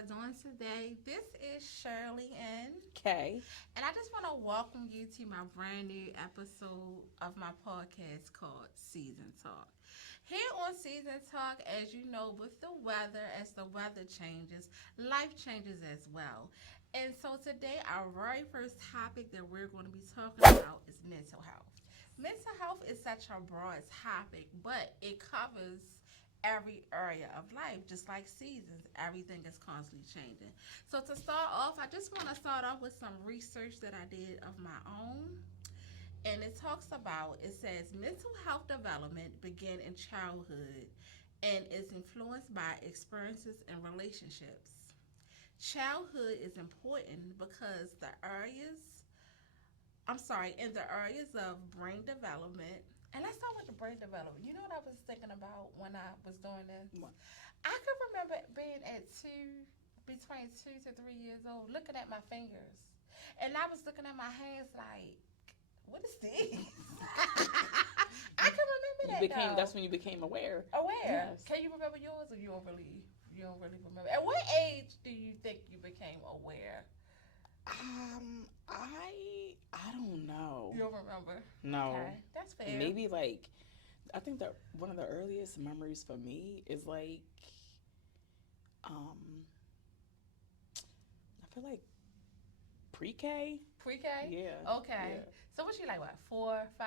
are doing today. This is Shirley Okay. and I just want to welcome you to my brand new episode of my podcast called Season Talk. Here on Season Talk, as you know, with the weather, as the weather changes, life changes as well. And so today, our very first topic that we're going to be talking about is mental health. Mental health is such a broad topic, but it covers every area of life, just like seasons. Everything is constantly changing. So to start off, I just want to start off with some research that I did of my own. And it talks about, it says mental health development begin in childhood and is influenced by experiences and relationships. Childhood is important because in the areas of brain development. And let's start with the brain development. You know what I was thinking about when I was doing this? What? I could remember being between 2 to 3 years old, looking at my fingers. And I was looking at my hands like, what is this? I can remember You that became. though. That's when you became aware. Aware. Yes. Can you remember yours, or you don't really remember? At what age do you think you became aware? I don't know. You don't remember? No. Okay, that's fair. Maybe like I think that one of the earliest memories for me is like um I feel like pre-K. Pre-K. Yeah. Okay. Yeah. So what you like? What 4, 5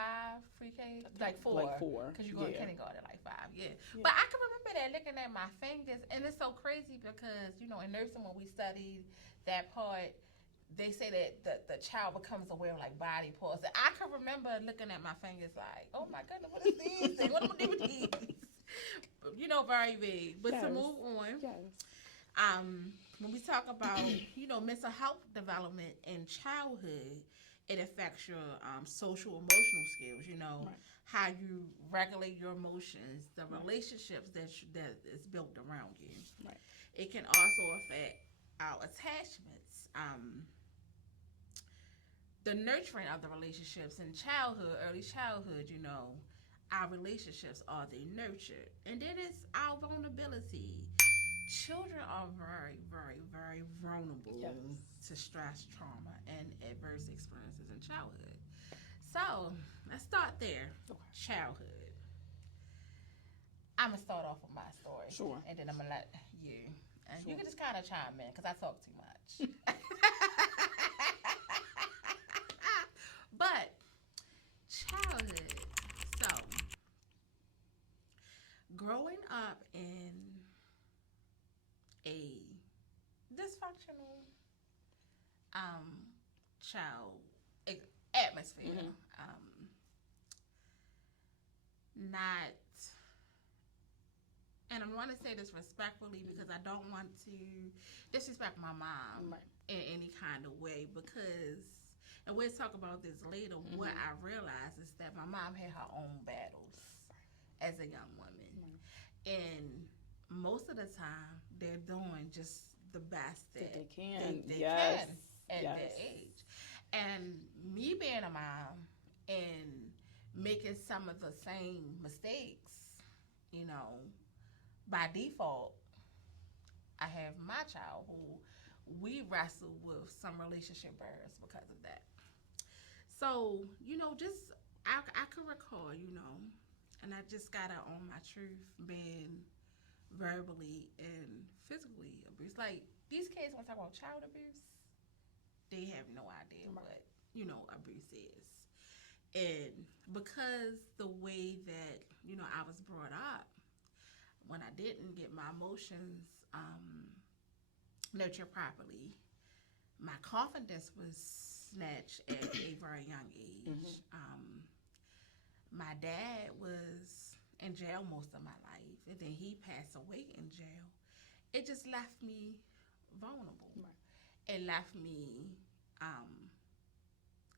pre-K? Like four. Like 4. Cause you go to Yeah. kindergarten at like 5. Yeah. Yeah. But I can remember that looking at my fingers, and it's so crazy because in nursing when we studied that part, they say that the child becomes aware of like body parts. And I can remember looking at my fingers like, oh my goodness, what is these things? What am I doing with these? Very big. But to Yes. move on, Yes. when we talk about mental health development in childhood, it affects your social emotional skills. Right. How you regulate your emotions, the relationships that is built around you. Right. It can also affect our attachments. The nurturing of the relationships in childhood, early childhood. Our relationships are they nurtured, and then it's our vulnerability. Children are very, very, very vulnerable Yes. to stress, trauma, and adverse experiences in childhood. So let's start there. Okay. Childhood. I'm gonna start off with my story, Sure. and then I'm gonna let you, and you Sure. can just kind of chime in because I talk too much. But childhood. So growing up in a dysfunctional child atmosphere. Mhm. Not, and I want to say this respectfully because I don't want to disrespect my mom Right. in any kind of way because, and we'll talk about this later, what I realized is that my mom had her own battles as a young woman. And most of the time, they're doing just the best that They can. they Yes. can at Yes. their age. And me being a mom and making some of the same mistakes, by default, I have my child who we wrestle with some relationship barriers because of that. So, just I could recall, and I just gotta own my truth, being verbally and physically abused. Like these kids, when I talk about child abuse, they have no idea what abuse is. And because the way that I was brought up, when I didn't get my emotions nurtured properly, my confidence was snatched at a very young age. My dad was in jail most of my life, and then he passed away in jail. It just left me vulnerable. Right. It left me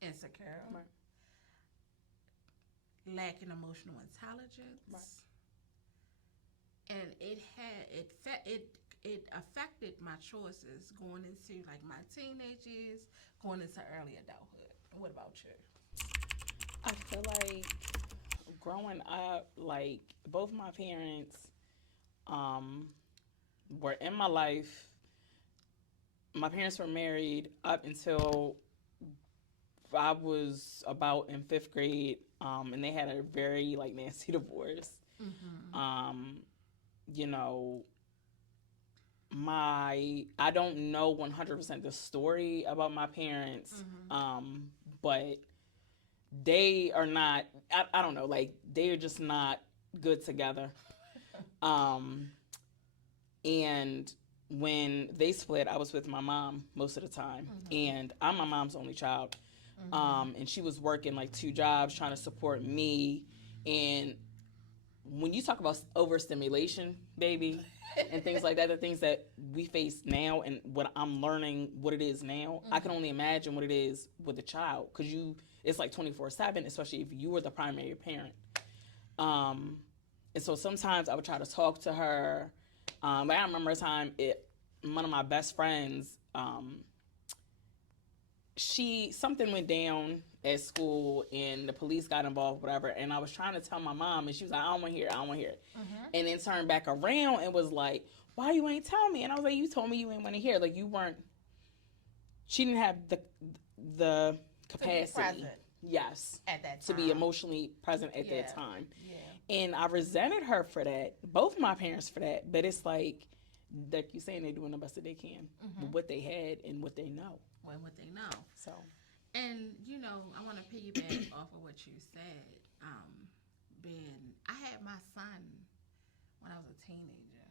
insecure, Right. lacking emotional intelligence, Right. and it affected my choices going into like my teenage years, going into early adulthood. What about you? I feel like growing up, like both my parents were in my life my parents were married up until I was about in 5th grade, and they had a very like nasty divorce. Mm-hmm. You know, I don't know 100% the story about my parents, but they are not. I don't know, like they are just not good together. Um, and when they split, I was with my mom most of the time, and I'm my mom's only child. And she was working like 2 jobs trying to support me. And when you talk about overstimulation, baby, and things like that, the things that we face now and what I'm learning what it is now, I can only imagine what it is with a child, because it's like 24/7, especially if you were the primary parent. And so sometimes I would try to talk to her. But I remember a time one of my best friends, something went down at school and the police got involved, whatever. And I was trying to tell my mom, and she was like, I don't want to hear it, I don't want to hear it. And then turned back around and was like, why you ain't tell me? And I was like, you told me you ain't want to hear it. Like, you weren't. She didn't have the capacity. Yes. At that time. To be emotionally present at that time. Yeah. And I resented her for that, both my parents for that. But it's like you're saying, they're doing the best that they can with what they had and what they know. Well, what they know. So. And, I want to piggyback off of what you said. I had my son when I was a teenager.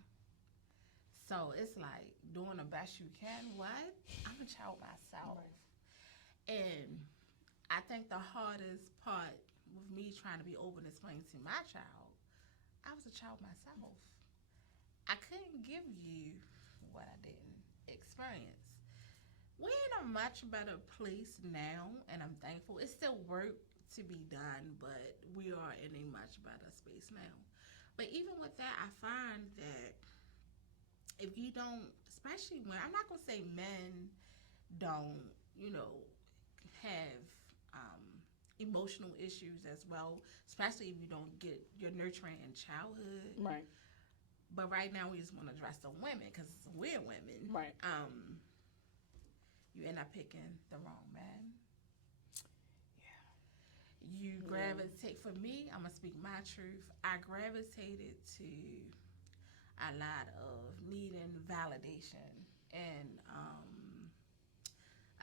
So it's like doing the best you can. What? I'm a child myself. Right. And I think the hardest part with me trying to be open and explain to my child, I was a child myself. I couldn't give you what I didn't experience. We're in a much better place now, and I'm thankful. It's still work to be done, but we are in a much better space now. But even with that, I find that if you don't, especially when, I'm not going to say men don't, have emotional issues as well, especially if you don't get your nurturing in childhood. Right. But right now, we just want to address the women because we're women. Right. You end up picking the wrong man. Yeah. You gravitate, for me, I'm going to speak my truth. I gravitated to a lot of needing validation and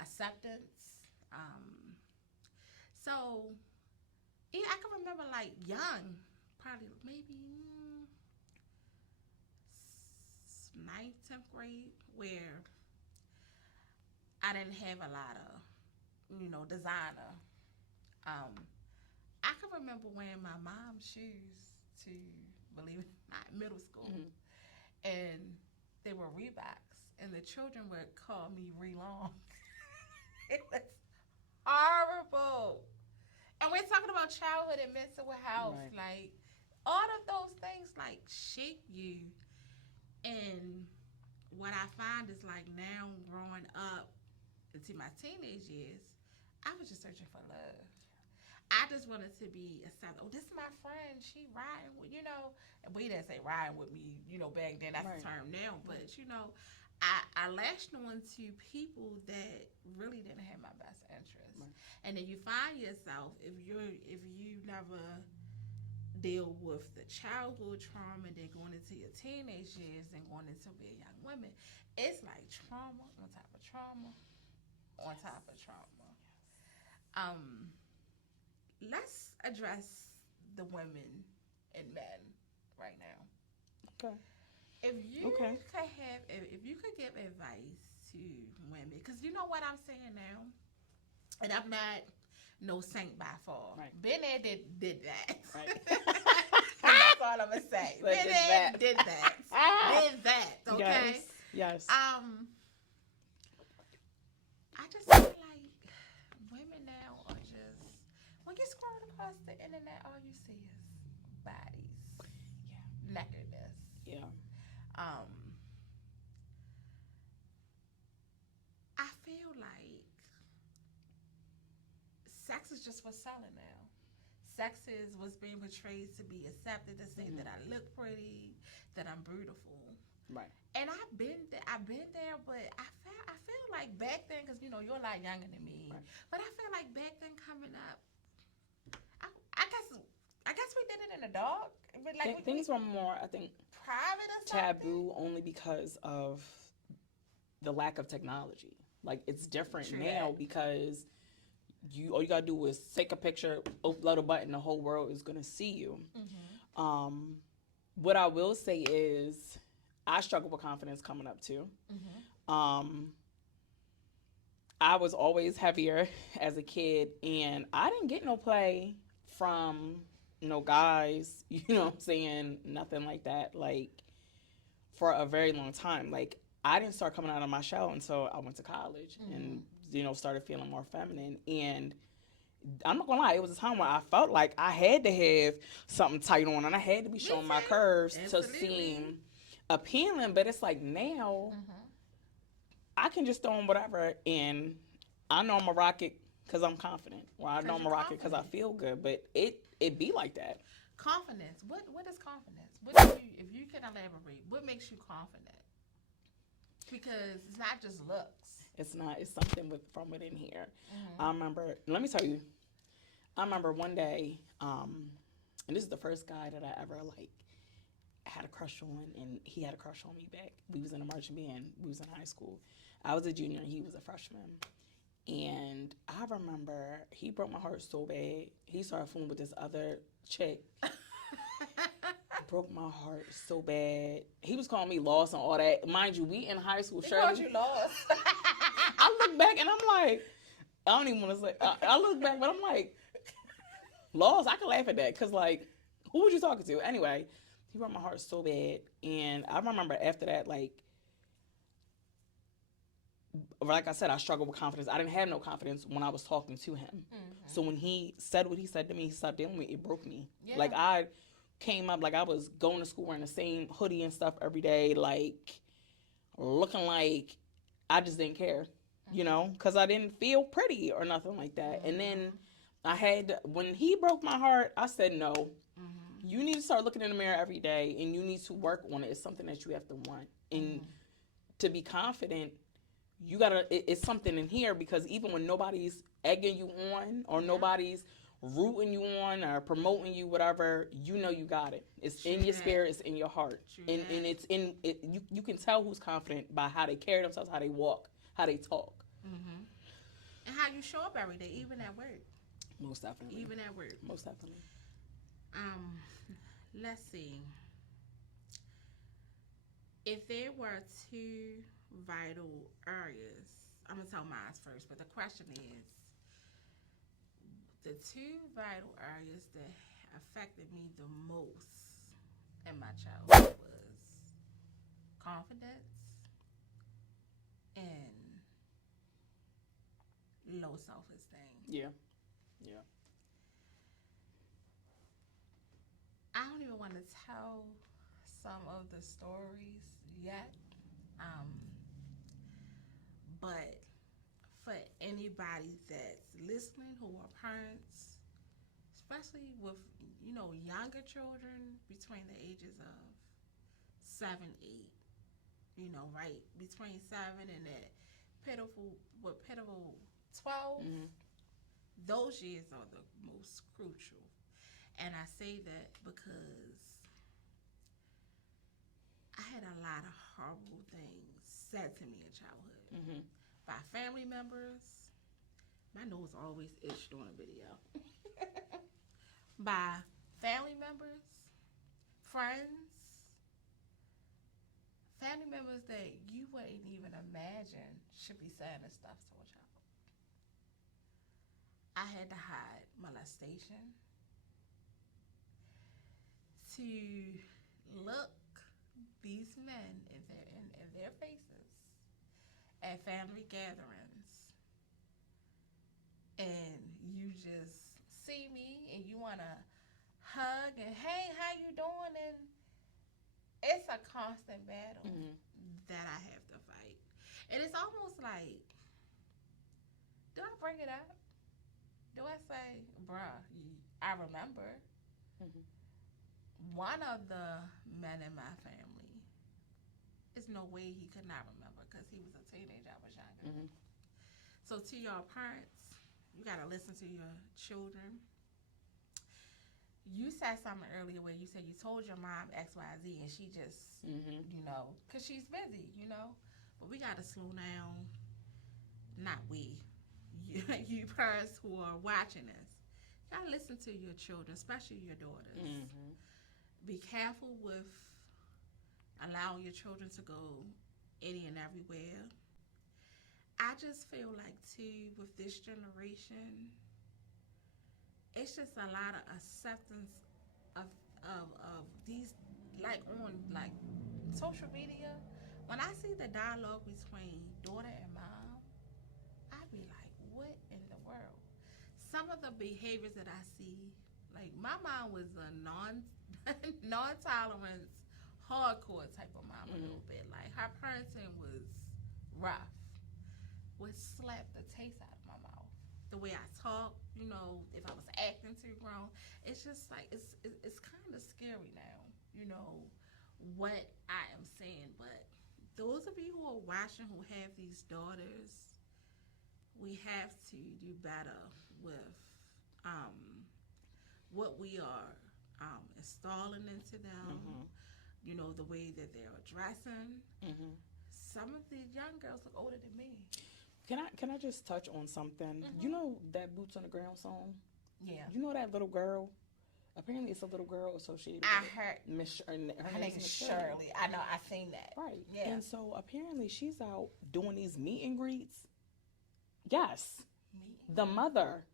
acceptance. So, I can remember like young, probably maybe 9th, 10th grade, where I didn't have a lot of, designer. I can remember wearing my mom's shoes to, believe it or not, middle school. And they were Reeboks. And the children would call me Re-Long. It was horrible. And we're talking about childhood and mental health. Right. Like, all of those things, like, shape you. And what I find is, like, now growing up into my teenage years, I was just searching for love. I just wanted to be accepted. Oh, this is my friend. She riding with, and we didn't say riding with me, back then. That's right. The term now. But, I latched on to people that really didn't have my best interest. Right. And then you find yourself, if you never deal with the childhood trauma and then going into your teenage years and going into being young women, it's like trauma on top of trauma on top of trauma. Let's address the women and men right now. Okay. If you could give advice to women, because you know what I'm saying now, and I'm not no saint by far. Right. Been there, did that. Right. That's all I'm gonna say. Been there, did that. Did that. Okay. Yes. I just feel like women now are just, when you scroll across the internet, all you see is bodies. Yeah. Nakedness. Yeah. I feel like sex is just for selling now. Sex is what's being portrayed to be accepted, to say that I look pretty, that I'm beautiful. Right. And I've been there, but I feel like back then, because you're a lot younger than me, Right. but I feel like back then coming up, I, I guess I guess we did it in the dark, but like Things were more, I think, private or something. taboo only because of the lack of technology. Like it's different True now that. because all you gotta do is take a picture, upload a button, the whole world is gonna see you. Mm-hmm. What I will say is, I struggle with confidence coming up too. Mm-hmm. I was always heavier as a kid, and I didn't get no play from no guys. You know what I'm saying? Nothing like that. Like for a very long time. Like I didn't start coming out of my shell until I went to college and started feeling more feminine. And I'm not gonna lie, it was a time where I felt like I had to have something tight on and I had to be showing my curves to seem appealing. But it's like now I can just throw on whatever, and I know I'm a rocket because I'm confident, or I know I'm a rocket because I feel good. But it be like that. Confidence. What is confidence? If you can elaborate, what makes you confident? Because it's not just looks. It's not. It's something from within here. Mm-hmm. I remember. Let me tell you. I remember one day, and this is the first guy that I ever like had a crush on, and he had a crush on me back. We was in a marching band. We was in high school. I was a junior, and he was a freshman. And I remember he broke my heart so bad. He started fooling with this other chick. Broke my heart so bad. He was calling me lost and all that. Mind you, we in high school. He called you lost. I look back and I'm like, I don't even want to say. I look back, but I'm like, lost. I can laugh at that because like, who was you talking to? Anyway, he broke my heart so bad, and I remember after that, like I said, I struggled with confidence. I didn't have no confidence when I was talking to him. Mm-hmm. So when he said what he said to me, he stopped dealing with me. It broke me. Yeah. Like I came up like I was going to school wearing the same hoodie and stuff every day, like looking like I just didn't care, because I didn't feel pretty or nothing like that. Mm-hmm. And then when he broke my heart, I said no. Mm-hmm. You need to start looking in the mirror every day, and you need to work on it. It's something that you have to want, and to be confident, you gotta. It's something in here, because even when nobody's egging you on or nobody's rooting you on or promoting you, whatever, you got it. It's in your spirit, it's in your heart. And it's in it. You can tell who's confident by how they carry themselves, how they walk, how they talk. Mm-hmm. And how you show up every day, even at work. Most definitely. Even at work. Most definitely. Let's see. If there were two vital areas, I'm gonna tell mine first, but the question is, the two vital areas that affected me the most in my childhood was confidence and low self-esteem. Yeah. I don't even want to tell some of the stories yet, but for anybody that's listening who are parents, especially with younger children between the ages of 7, 8, right between 7 and that pitiful 12. Mm-hmm. Those years are the most crucial, and I say that because I had a lot of horrible things said to me in childhood. Mm-hmm. By family members. My nose always itched on a video. By family members, friends, family members that you wouldn't even imagine should be saying this stuff to a child. I had to hide molestation, to look these men in their faces at family gatherings, and you just see me and you want to hug and, hey, how you doing? And it's a constant battle that I have to fight. And it's almost like, do I bring it up? Do I say, bruh, I remember one of the men in my family There's no way he could not remember because he was a teenager. I was younger. Mm-hmm. So to your parents, you got to listen to your children. You said something earlier where you said you told your mom X, Y, Z, and she just, because she's busy, But we got to slow down. Not we. You parents who are watching this. You got to listen to your children, especially your daughters. Mm-hmm. Be careful with allowing your children to go any and everywhere. I just feel like, too, with this generation, it's just a lot of acceptance of these, like on like social media. When I see the dialogue between daughter and mom, I be like, what in the world? Some of the behaviors that I see, like my mom was a non-tolerance, hardcore type of mom a little bit. Like her parenting was rough. Would slap the taste out of my mouth. The way I talk, if I was acting too grown, it's just like it's kind of scary now, what I am saying. But those of you who are watching who have these daughters, we have to do better with what we are installing into them. The way that they're dressing. Some of the young girls look older than me. Can I just touch on something? You know that Boots on the Ground song? Yeah. You know that little girl? Apparently it's a little girl associated I with heard. her name is Shirley. I know. I seen that. Right. Yeah. And so apparently she's out doing these meet and greets. Yes. The mother,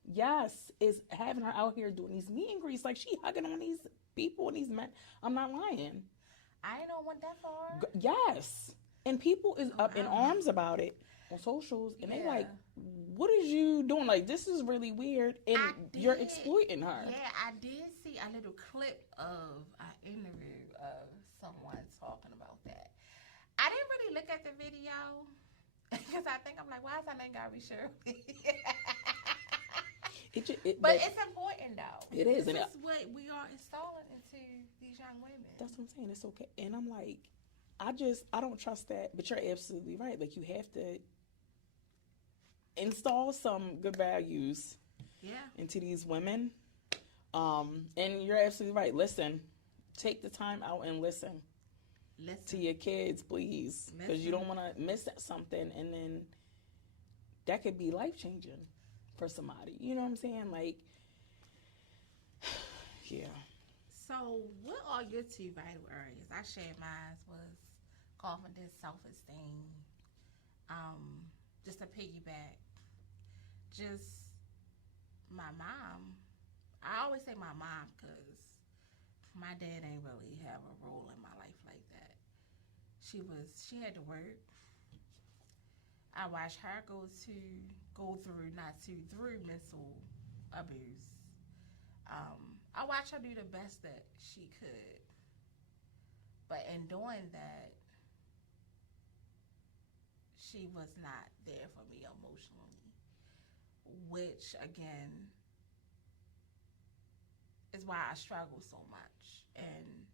is having her out here doing these meet and greets. Like she hugging on these people and these men. I'm not lying. I ain't know went that far. Yes. And people is up in arms about it on socials, and they like, what is you doing? Like, this is really weird, and you're exploiting her. Yeah, I did see a little clip of an interview of someone talking about that. I didn't really look at the video because I'm like, why is her name gotta be Shirley? But it's important though. It is. This is what we are installing into these young women. That's what I'm saying. It's okay, and I'm like, I don't trust that. But you're absolutely right. Like, you have to install some good values into these women. And you're absolutely right. Listen, take the time out and listen to your kids, please. Because you don't want to miss something, and then that could be life-changing for somebody. You know what I'm saying? Like, yeah. So what are your two vital areas? I shared mine was confidence, self-esteem. Just to piggyback, just my mom. I always say my mom because my dad ain't really have a role in my life like that. She had to work. I watched her go through mental abuse. I watched her do the best that she could. But in doing that, she was not there for me emotionally, which again is why I struggle so much in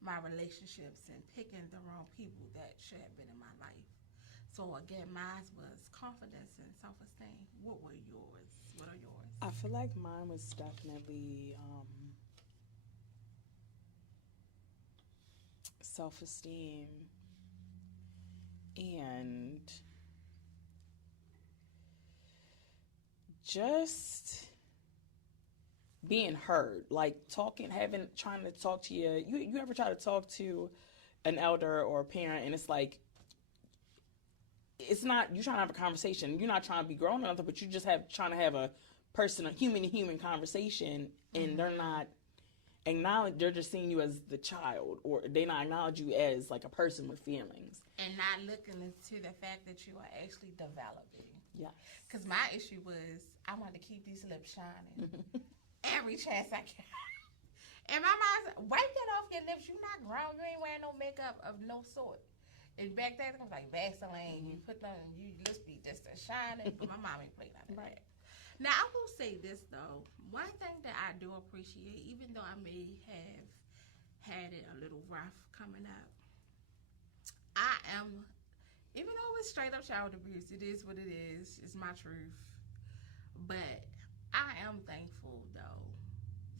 my relationships and picking the wrong people that should have been in my life. So again, mine was confidence and self-esteem. What were yours? What are yours? I feel like mine was definitely self-esteem and just being heard, like trying to talk to you ever try to talk to an elder or a parent, and it's like, it's not, you're trying to have a conversation, you're not trying to be grown enough, but you just trying to have a human to human conversation, and they're not they're just seeing you as the child, or they not acknowledge you as like a person with feelings, and not looking into the fact that you are actually developing. Yeah. Because my issue was I wanted to keep these lips shining every chance I can. And my mom said, wipe that off your lips. You're not grown. You ain't wearing no makeup of no sort. And back then it was like Vaseline. You put them, you lips be just shining. But my mom ain't playing none of that. Now, I will say this, though. One thing that I do appreciate, even though I may have had it a little rough coming up, I am, even though it's straight up child abuse, it is what it is. It's my truth. But I am thankful though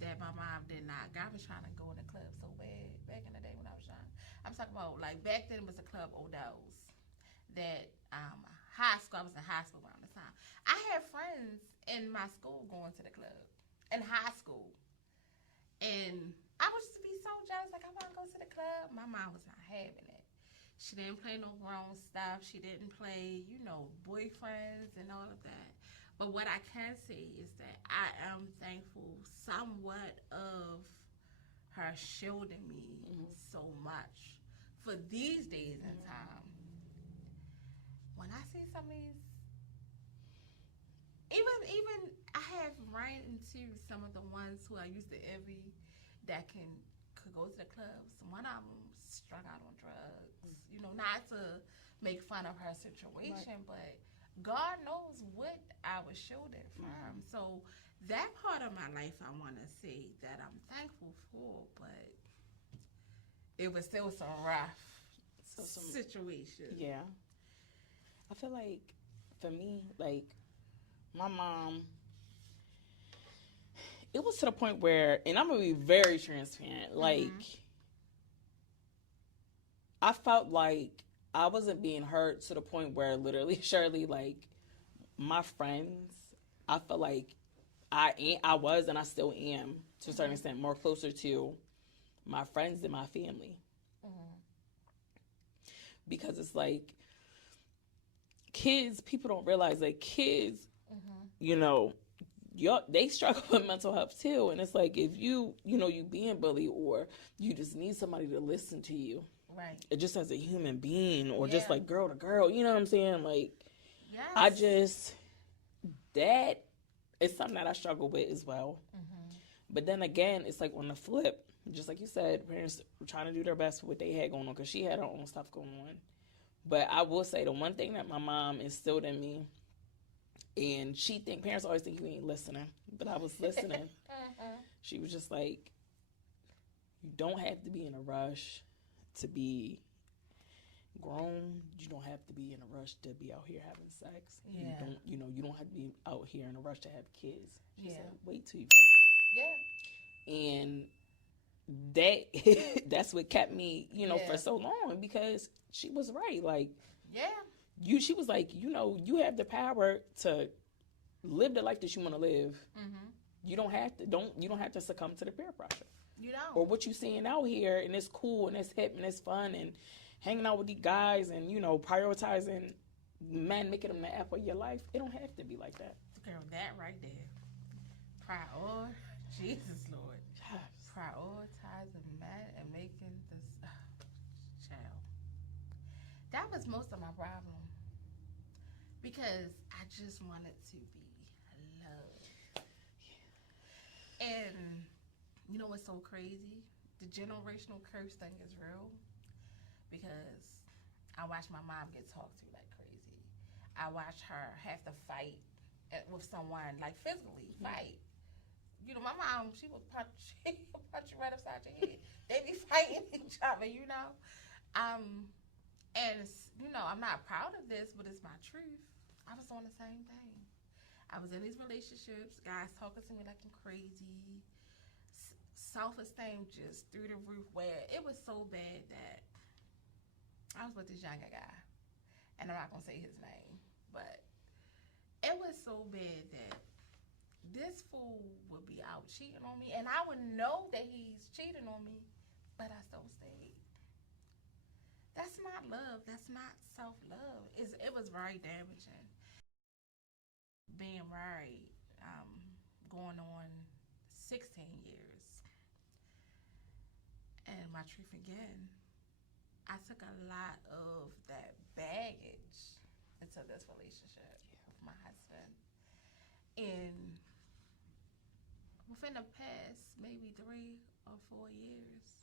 that my mom did not. God was trying to go in the club so bad back in the day when I was young. I'm talking about like back then it was a club O'Dell's that high school. I was in high school around the time. I had friends in my school going to the club in high school, and I was just be so jealous. Like I want to go to the club. My mom was not having it. She didn't play no grown stuff. She didn't play, boyfriends and all of that. But what I can say is that I am thankful somewhat of her shielding me so much for these days and time. When I see some of these, even I have ran into some of the ones who I used to envy that could go to the clubs. One of them strung out on drugs. Not to make fun of her situation, but God knows what I was shielded from. So that part of my life, I want to say that I'm thankful for, but it was still some rough situations. Yeah. I feel like, for me, like, my mom, it was to the point where, and I'm going to be very transparent, like, I felt like I wasn't being hurt to the point where literally, Shirley, like, my friends, I felt like I was and I still am, to a certain extent, more closer to my friends than my family. Because it's like, kids, people don't realize that kids, they struggle with mental health too. And it's like, if you being bullied, or you just need somebody to listen to you. Right. Just as a human being, or just like girl to girl, you know what I'm saying? Like, yes. That is something that I struggle with as well. But then again, it's like on the flip, just like you said, parents were trying to do their best with what they had going on, because she had her own stuff going on. But I will say the one thing that my mom instilled in me, and parents always think you ain't listening, but I was listening. She was just like, you don't have to be in a rush to be grown. You don't have to be in a rush to be out here having sex. Yeah. You don't have to be out here in a rush to have kids. She said, wait till you ready. Yeah. And that's what kept me, for so long, because she was right. Like, she was like, you have the power to live the life that you want to live. You don't have to succumb to the peer pressure. You don't. Or what you seeing out here, and it's cool and it's hip and it's fun and hanging out with these guys and prioritizing men, making them the apple of your life. It don't have to be like that. Girl, that right there. Jesus Lord. Yes. Prioritizing men and making this child. That was most of my problem, because I just wanted to be loved. And you know what's so crazy? The generational curse thing is real, because I watched my mom get talked to like crazy. I watched her have to fight with someone, like physically fight. My mom, she would punch you right upside your head. They be fighting each other, And I'm not proud of this, but it's my truth. I was doing the same thing. I was in these relationships, guys talking to me like I'm crazy. Self-esteem just through the roof, where it was so bad that I was with this younger guy, and I'm not gonna say his name, but it was so bad that this fool would be out cheating on me, and I would know that he's cheating on me, but I still stayed. That's not love. That's not self-love. It was very damaging. Being married, going on 16 years. And my truth again, I took a lot of that baggage into this relationship with my husband. And within the past maybe 3 or 4 years,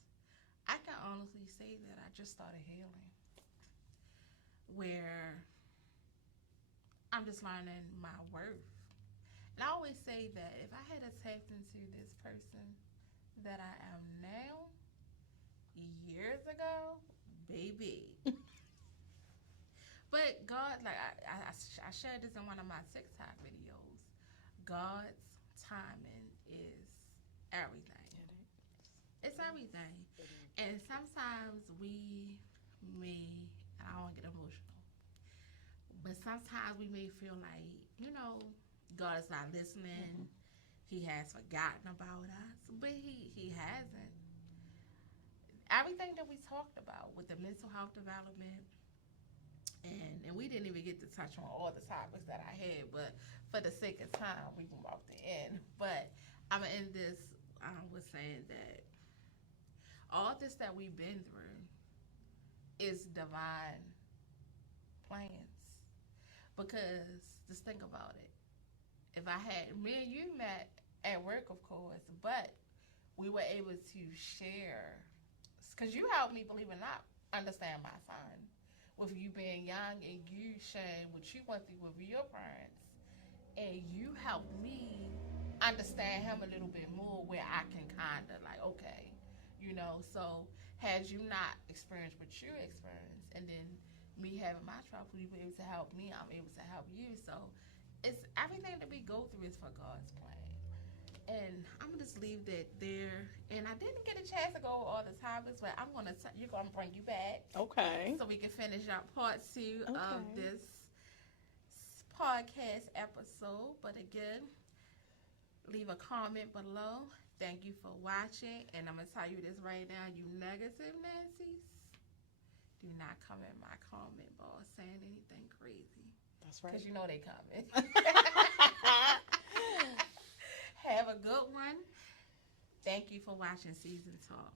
I can honestly say that I just started healing. Where I'm just learning my worth. And I always say that if I had tapped into this person that I am now, years ago, baby, But God, like I shared this in one of my TikTok videos. God's timing is everything. It's everything. And sometimes we may, and I don't want to get emotional, but sometimes we may feel like, God is not listening. He has forgotten about us, but he hasn't. Everything that we talked about with the mental health development, and we didn't even get to touch on all the topics that I had, but for the sake of time, we can walk the end. But I'm gonna end this with saying that all this that we've been through is divine plans. Because just think about it. If I had me and you met at work, of course, but we were able to share, because you helped me, believe it or not, understand my son. With you being young and you sharing what you went through with your parents, and you helped me understand him a little bit more, where I can kind of like, okay, so had you not experienced what you experienced, and then me having my trouble, you were able to help me, I'm able to help you. So it's everything that we go through is for God's plan. And I'm gonna just leave that there. And I didn't get a chance to go over all the topics, but you're gonna bring you back. Okay. So we can finish out part 2 of this podcast episode. But again, leave a comment below. Thank you for watching. And I'm gonna tell you this right now, you negative Nancy's, do not come in my comment box saying anything crazy. That's right. Because you know they coming. Have a good one. Thank you for watching Season Talk.